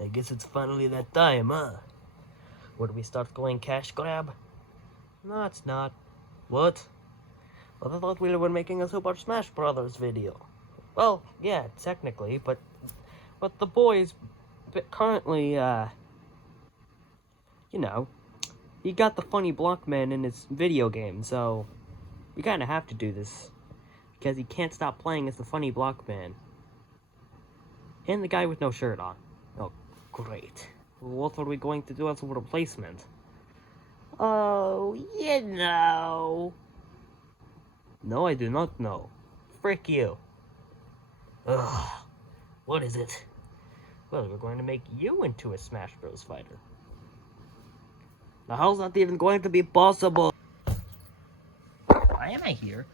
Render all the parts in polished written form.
I guess it's finally that time, huh? Would we start going cash grab? No, it's not. What? Well, I thought we were making a Super Smash Brothers video. Well, yeah, technically, but the boys currently, you know, he got the funny Blockman in his video game, so we kind of have to do this because he can't stop playing as the funny Blockman. And the guy with no shirt on. Oh, great. What are we going to do as a replacement? Oh, you know. No, I do not know. Frick you. Ugh. What is it? Well, we're going to make you into a Smash Bros. Fighter. Now, how's that even going to be possible? Why am I here?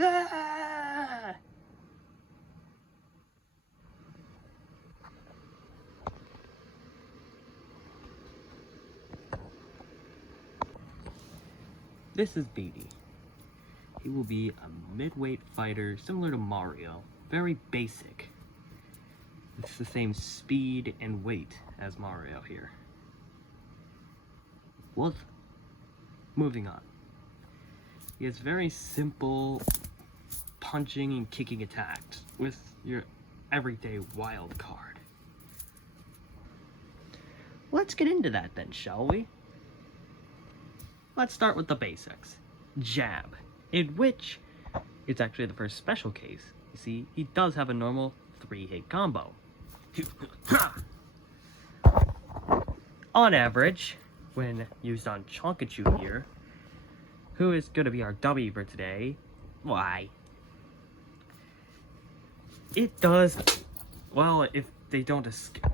Ah! This is Beaty. He will be a mid-weight fighter similar to Mario. Very basic. It's the same speed and weight as Mario here. Well, moving on. He has very simple punching and kicking attacks with your everyday wild card. Let's get into that then, shall we? Let's start with the basics. Jab, in which it's actually the first special case. You see, he does have a normal 3-hit combo. On average, when used on Chonkachu here, who is going to be our W for today, why, it does, well, if they don't escape,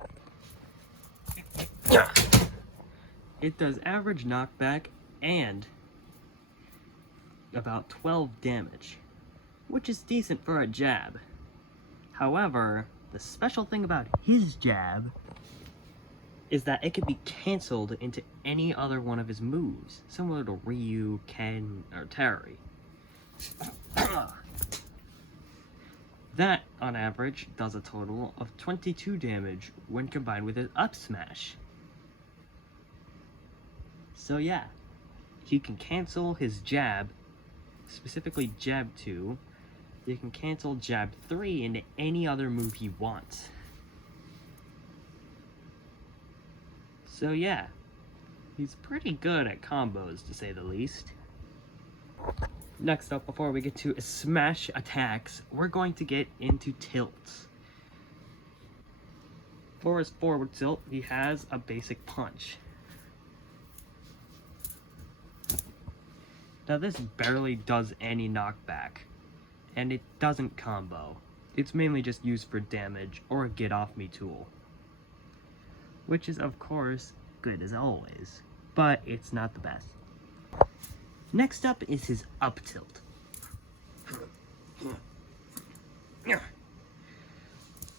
it does average knockback and about 12 damage, which is decent for a jab. However, the special thing about his jab is that it can be cancelled into any other one of his moves, similar to Ryu, Ken, or Terry. That, on average, does a total of 22 damage when combined with his up smash. So yeah, he can cancel his jab, specifically jab 2, you can cancel jab 3 into any other move he wants. So yeah, he's pretty good at combos, to say the least. Next up, before we get to smash attacks, we're going to get into tilts. For his forward tilt, he has a basic punch. Now this barely does any knockback, and it doesn't combo. It's mainly just used for damage or a get off me tool. Which is of course good as always, but it's not the best. Next up is his up tilt.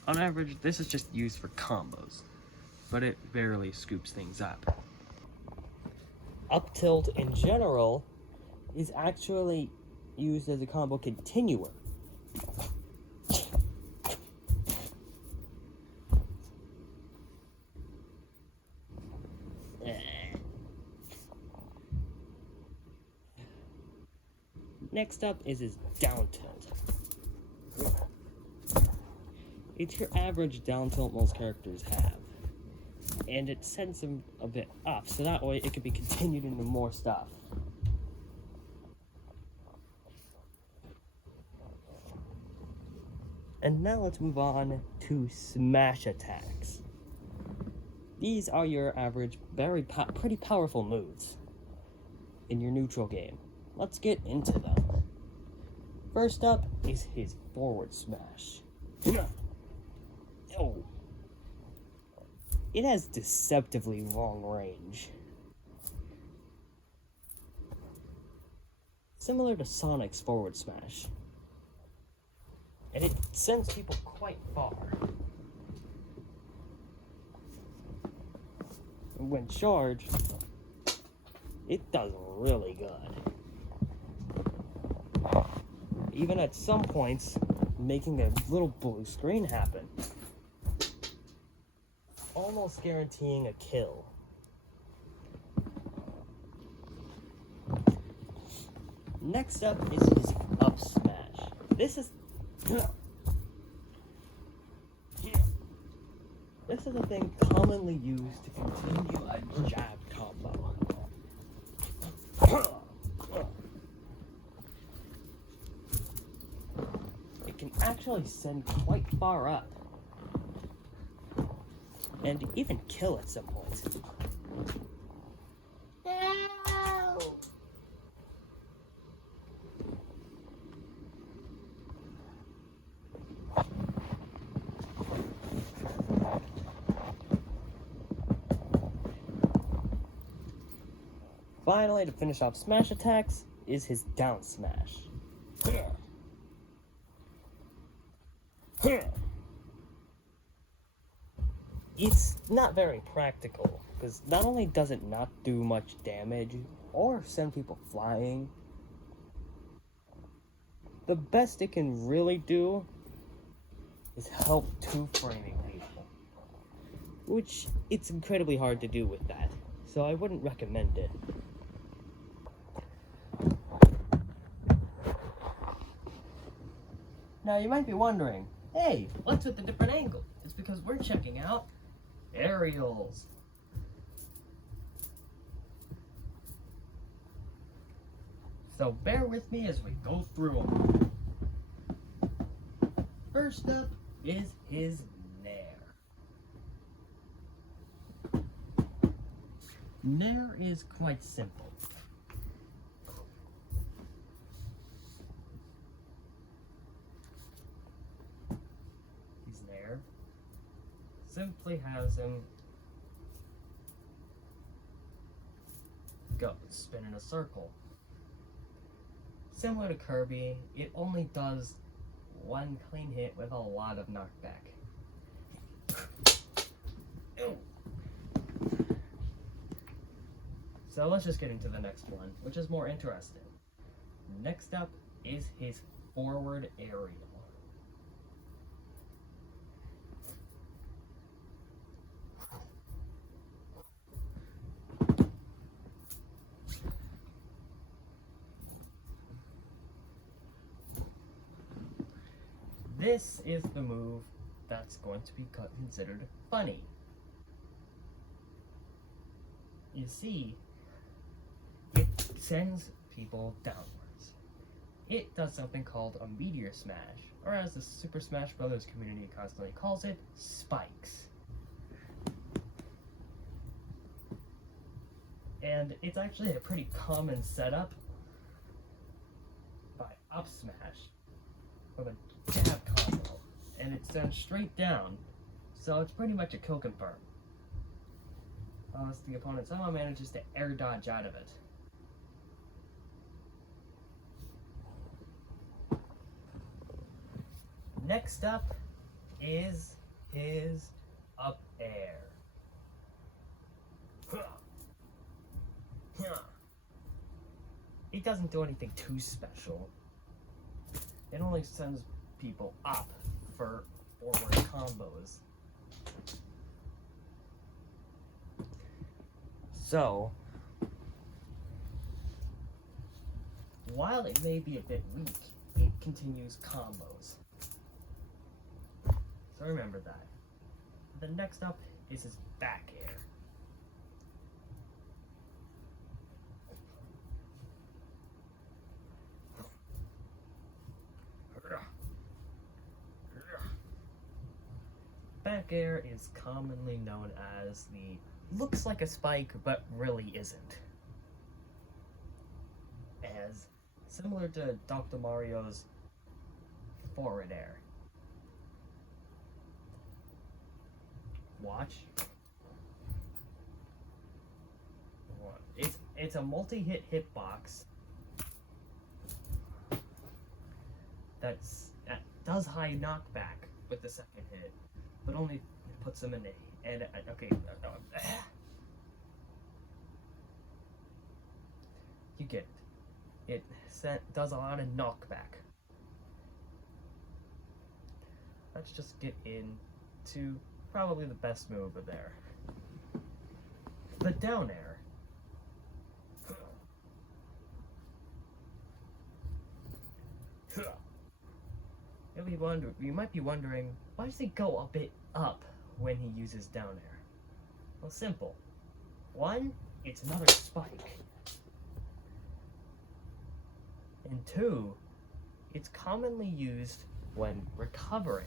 On average, this is just used for combos, but it barely scoops things up. Up tilt in general is actually used as a combo continuer. Next up is his down tilt. It's your average down tilt most characters have, and it sends them a bit up, so that way it can be continued into more stuff. And now let's move on to smash attacks. These are your average, pretty powerful moves in your neutral game. Let's get into them. First up is his forward smash. Oh. It has deceptively long range. Similar to Sonic's forward smash. And it sends people quite far. And when charged, it does really good. Even at some points, making a little blue screen happen, almost guaranteeing a kill. Next up is his up smash. This is a thing commonly used to continue a jab combo. It can actually send quite far up, and even kill at some point. Finally, to finish off smash attacks, is his down smash. It's not very practical, because not only does it not do much damage, or send people flying, the best it can really do is help two-framing people, which it's incredibly hard to do with that, so I wouldn't recommend it. Now you might be wondering, hey, what's with the different angle? It's because we're checking out aerials. So bear with me as we go through them. First up is his Nair. Nair is quite simple. Simply has him go spin in a circle. Similar to Kirby, it only does one clean hit with a lot of knockback. So let's just get into the next one, which is more interesting. Next up is his forward aerial. This is the move that's going to be considered funny. You see, it sends people downwards. It does something called a meteor smash, or as the Super Smash Bros. Community constantly calls it, spikes. And it's actually a pretty common setup by up smash with a jab combo, and it sends straight down, so it's pretty much a kill confirm. Unless the opponent somehow manages to air dodge out of it. Next up is his up air. It doesn't do anything too special. It only sends people up for forward combos. So, while it may be a bit weak, it continues combos. So remember that. The next up is his back air. Back air is commonly known as the looks like a spike but really isn't. As similar to Dr. Mario's forward air. Watch. It's a multi-hit hitbox that does high knockback with the second hit, but only puts them in a. And okay, you get it. It does a lot of knockback. let's just get into probably the best move of there. The down air. You might be wondering, why does he go a bit up when he uses down air? Well, simple. One, it's another spike. And two, it's commonly used when recovering.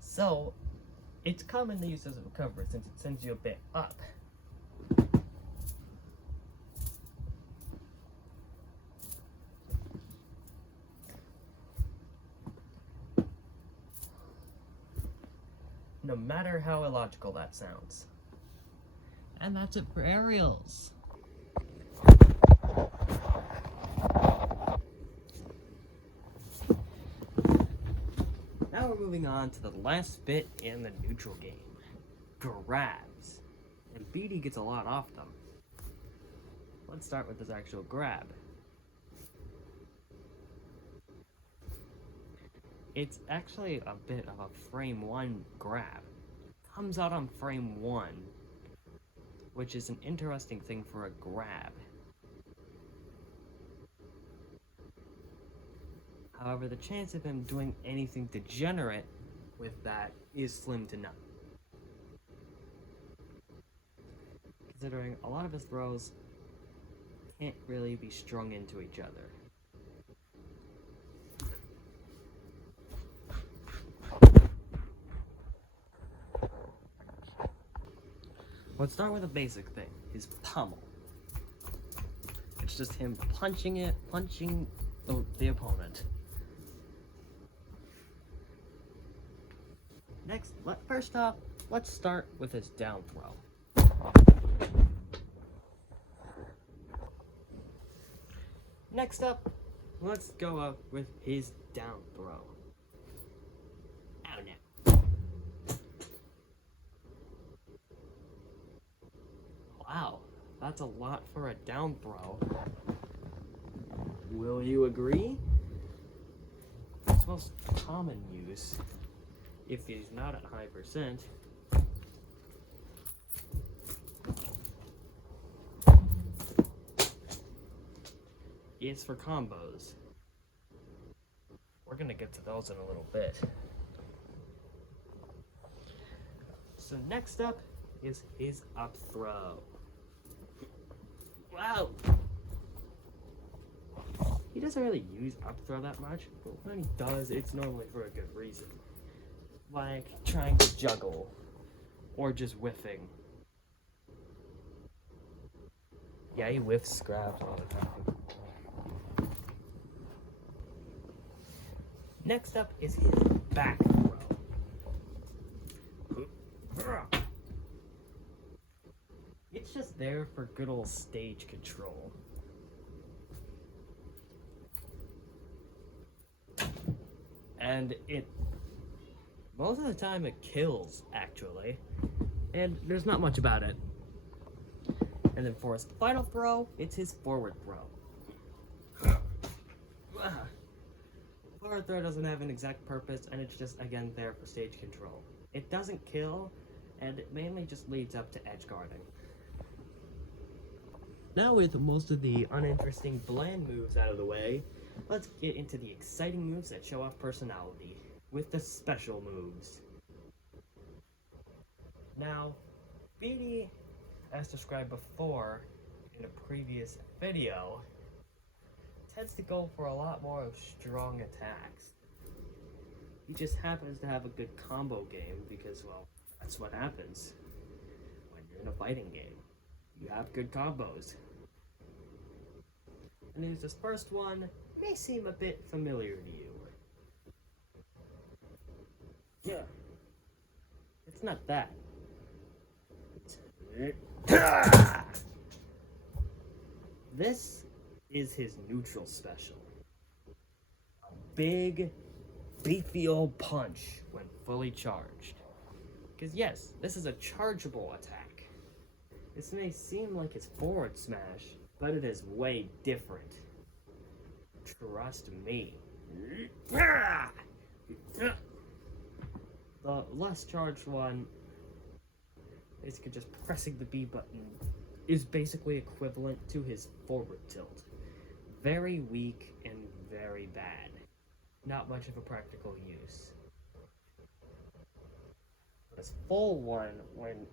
So, it's commonly used as a recovery since it sends you a bit up. No matter how illogical that sounds. And that's it for aerials. Now we're moving on to the last bit in the neutral game. Grabs. And Beaty gets a lot off them. Let's start with this actual grab. It's actually a bit of a frame 1 grab. Comes out on frame 1, which is an interesting thing for a grab. However, the chance of him doing anything degenerate with that is slim to none. Considering a lot of his throws can't really be strung into each other. Let's start with a basic thing, his pummel. It's just him punching the opponent. Next, first off, let's start with his down throw. Next up, let's go up with his down throw. Ow, no. Wow, that's a lot for a down throw. Will you agree? Its most common use, if he's not at high percent, is for combos. We're gonna get to those in a little bit. So next up is his up throw. Wow! He doesn't really use up throw that much, but when he does, it's normally for a good reason. Like trying to juggle, or just whiffing. Yeah, he whiffs scraps all the time. Next up is his back throw. It's just there for good old stage control. And most of the time it kills, actually. And there's not much about it. And then for his final throw, it's his forward throw. Forward throw doesn't have an exact purpose, and it's just, again, there for stage control. It doesn't kill, and it mainly just leads up to edge guarding. Now with most of the uninteresting bland moves out of the way, let's get into the exciting moves that show off personality, with the special moves. Now, Beaty, as described before in a previous video, tends to go for a lot more of strong attacks. He just happens to have a good combo game because, well, that's what happens when you're in a fighting game. You have good combos. And here's this first one, may seem a bit familiar to you. Yeah. It's not that. This is his neutral special. A big, beefy old punch when fully charged. Because yes, this is a chargeable attack. This may seem like his forward smash, but it is way different. Trust me. The less charged one, basically just pressing the B button, is basically equivalent to his forward tilt. Very weak and very bad. Not much of a practical use. But his full one, when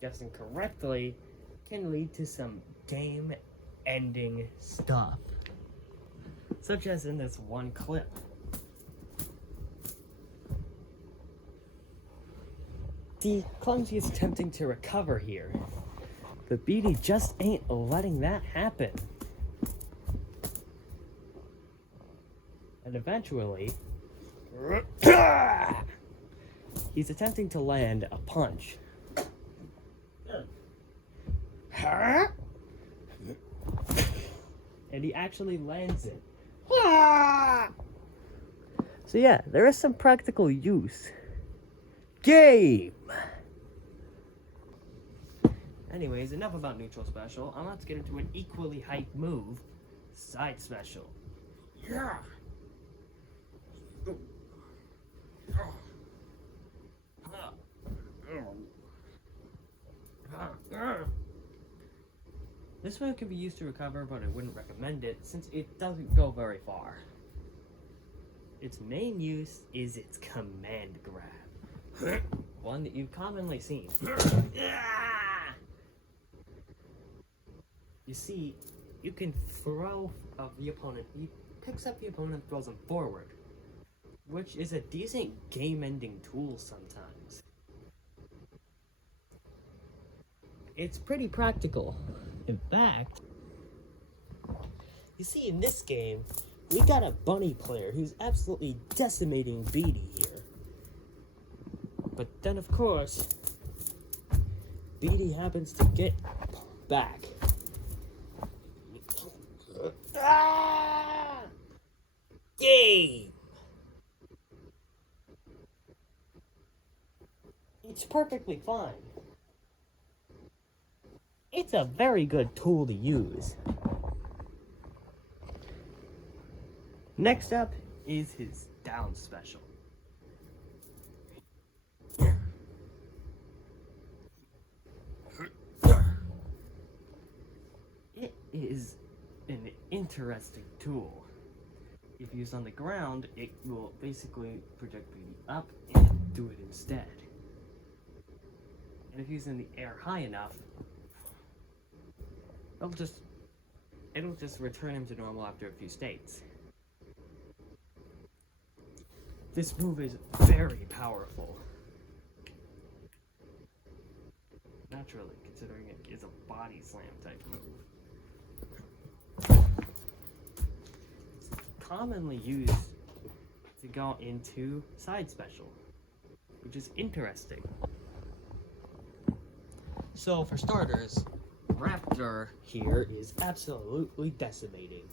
guessing correctly, can lead to some game-ending stuff. Such as in this one clip. See, Clumsy is attempting to recover here, but Beaty just ain't letting that happen. And eventually, he's attempting to land a punch. And he actually lands it. So yeah, there is some practical use. Game! Anyways, enough about neutral special, and let's get into an equally hyped move, side special. Yeah! This one can be used to recover, but I wouldn't recommend it since it doesn't go very far. Its main use is its command grab. One that you've commonly seen. You see, you can throw the opponent, he picks up the opponent and throws him forward, which is a decent game-ending tool sometimes. It's pretty practical. In fact, you see in this game, we got a bunny player who's absolutely decimating Beaty here. But then of course, Beaty happens to get back. Game! It's perfectly fine. It's a very good tool to use. Next up is his down special. It is an interesting tool. If used on the ground, it will basically project Beaty up and do it instead. And if used in the air high enough, it'll just return him to normal after a few states. This move is very powerful. Naturally, considering it is a body slam type move. It's commonly used to go into side special, which is interesting. So for starters, Raptor here is absolutely decimating,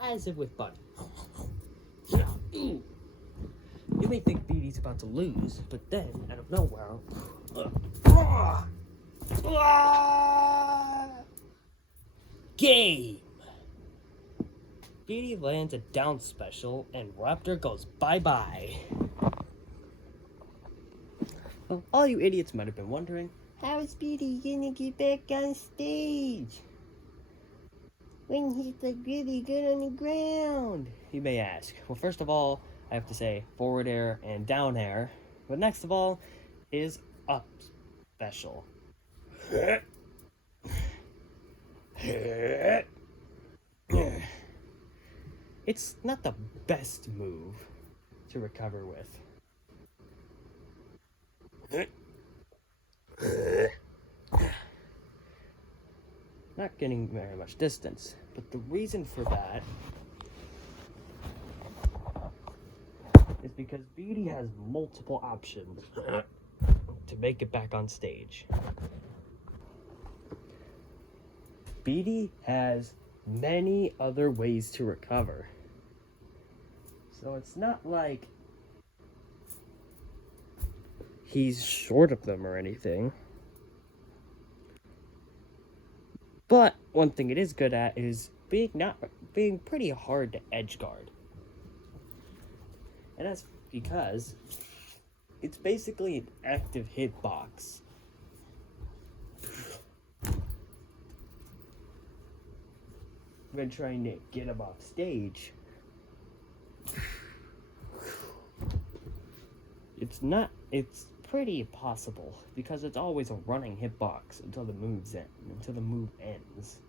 as if with Buddy. You may think Beaty's about to lose, but then, out of nowhere, game! Beaty lands a down special, and Raptor goes bye-bye. Well, all you idiots might have been wondering, how is Beaty gonna get back on stage when he's like really good on the ground? You may ask. Well, first of all, I have to say forward air and down air. But next of all is up special. It's not the best move to recover with. Not getting very much distance, but the reason for that is because Beaty has multiple options to make it back on stage. Beaty has many other ways to recover. So it's not like he's short of them or anything. But one thing it is good at is being pretty hard to edge guard. And that's because it's basically an active hitbox. When trying to get him off stage, it's pretty impossible because it's always a running hitbox until the move ends.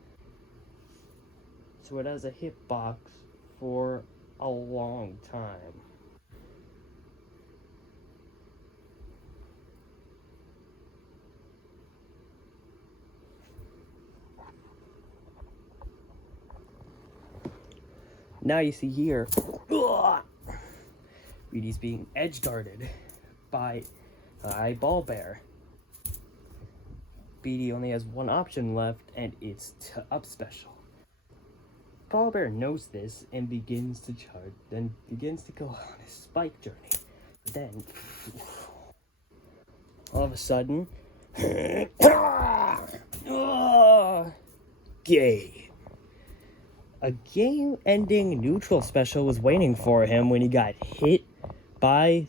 So it has a hitbox for a long time. Now you see here, Beaty's being edge guarded by Ball Bear. Beaty only has one option left, and it's to up special. Ball Bear knows this and begins to charge, then begins to go on his spike journey. But then, all of a sudden, gay. A game-ending neutral special was waiting for him when he got hit by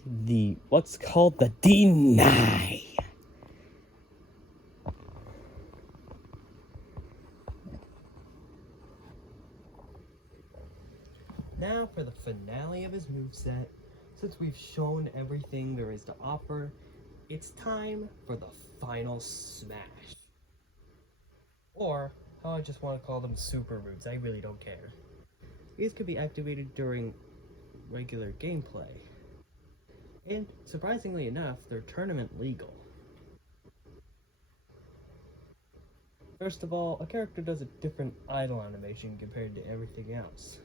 what's called the deny. Now for the finale of his moveset. Since we've shown everything there is to offer, it's time for the final smash. Or how I just want to call them super moves, I really don't care. These could be activated during regular gameplay. And surprisingly enough, they're tournament legal. First of all, a character does a different idle animation compared to everything else.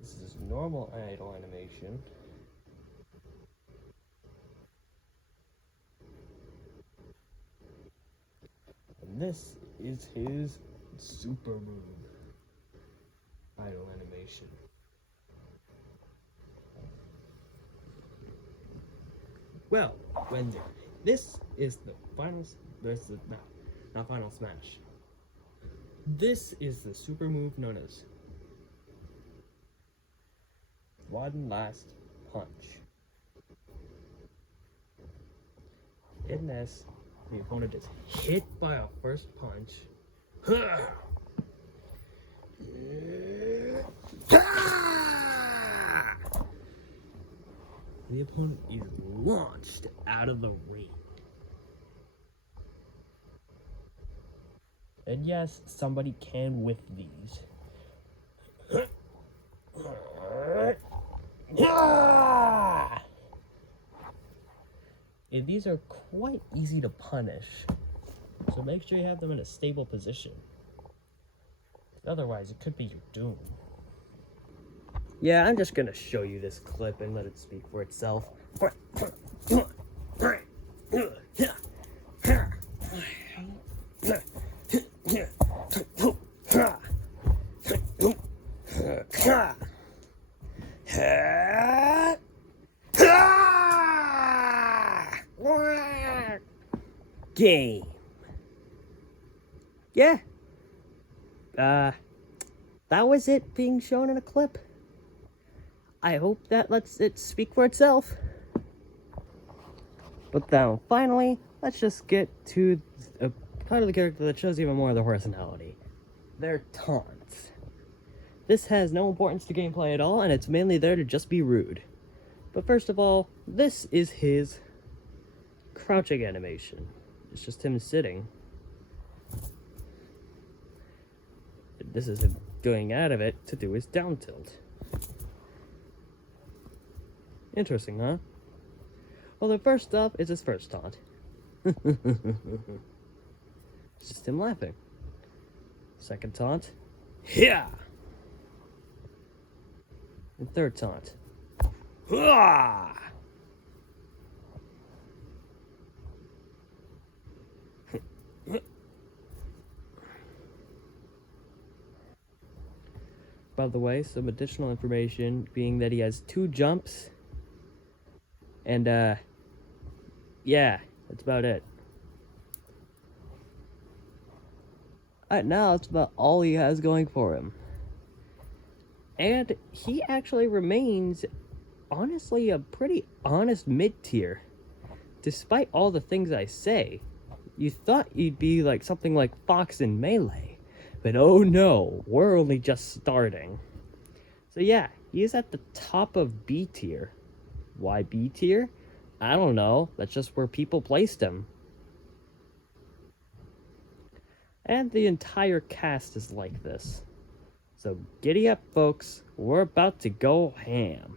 This is normal idle animation. And this is his super move idle animation. Well, this is the final, not final smash. This is the super move known as one last punch. In this, the opponent is hit by a first punch. The opponent is launched out of the ring. And yes, somebody can whiff these. And these are quite easy to punish, so make sure you have them in a stable position. Otherwise, it could be your doom. Yeah, I'm just gonna show you this clip and let it speak for itself. Game. Yeah. That was it being shown in a clip. I hope that lets it speak for itself. But then, finally, let's just get to a part of the character that shows even more of their personality. Their taunts. This has no importance to gameplay at all, and it's mainly there to just be rude. But first of all, this is his crouching animation. It's just him sitting. This is him going out of it to do his down tilt. Interesting, huh? Well, the first up is his first taunt. It's just him laughing. Second taunt. Yeah! And third taunt. Hua! By the way, some additional information being that he has 2 jumps. And, yeah, that's about it. Now that's about all he has going for him. And he actually remains, honestly, a pretty honest mid-tier. Despite all the things I say, you thought you'd be like something like Fox in Melee. But oh no, we're only just starting. So yeah, he is at the top of B tier. Why B tier? I don't know, that's just where people placed him. And the entire cast is like this. So giddy up, folks, we're about to go ham.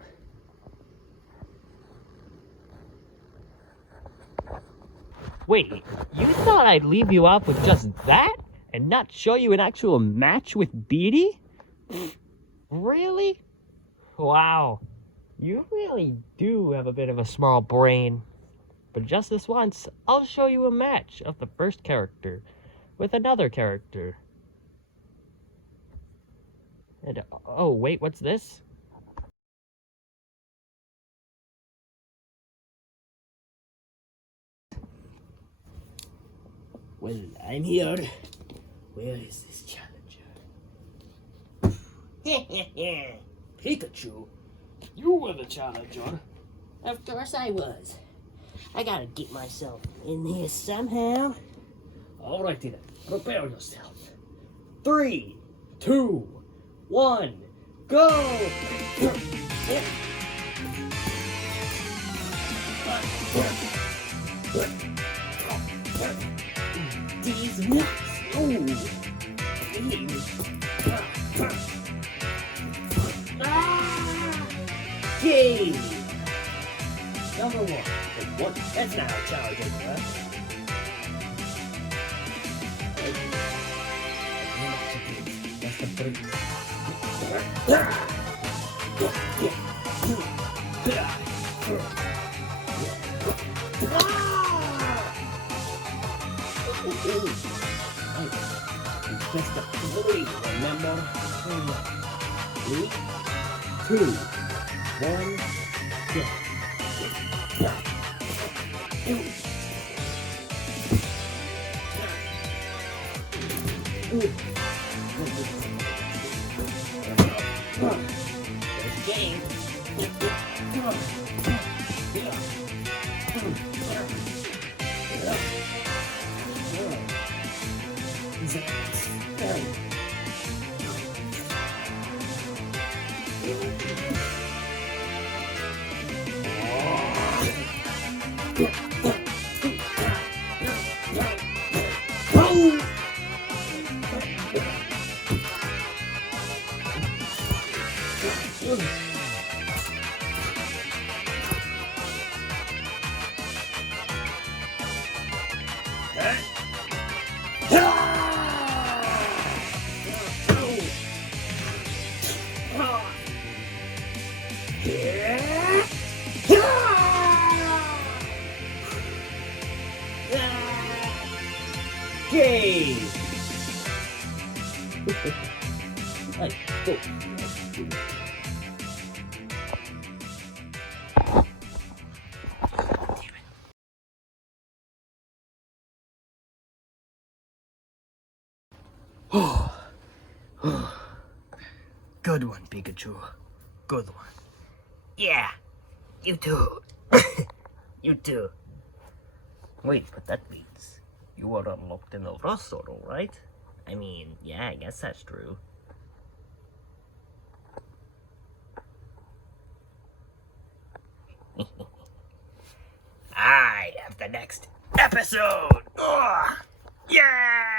Wait, you thought I'd leave you off with just that? And not show you an actual match with Beaty? Really? Wow. You really do have a bit of a small brain. But just this once, I'll show you a match of the first character with another character. And, oh, wait, what's this? Well, I'm here. Where is this challenger? Pikachu, you were the challenger. Of course I was. I gotta get myself in here somehow. Alrighty then, prepare yourself. 3, 2, 1, go! These nuts! Ooh! Yay! Number 1. What? That's not how challenging, right? That's the break. It's just a break, remember? 3, 2, 1, go. Game. Yay! Right, go. Good one, Pikachu. Good one. Yeah, you too. You too. Wait, but that means you are unlocked in the roster, right? I mean, yeah, I guess that's true. I have the next episode! Ugh. Yeah!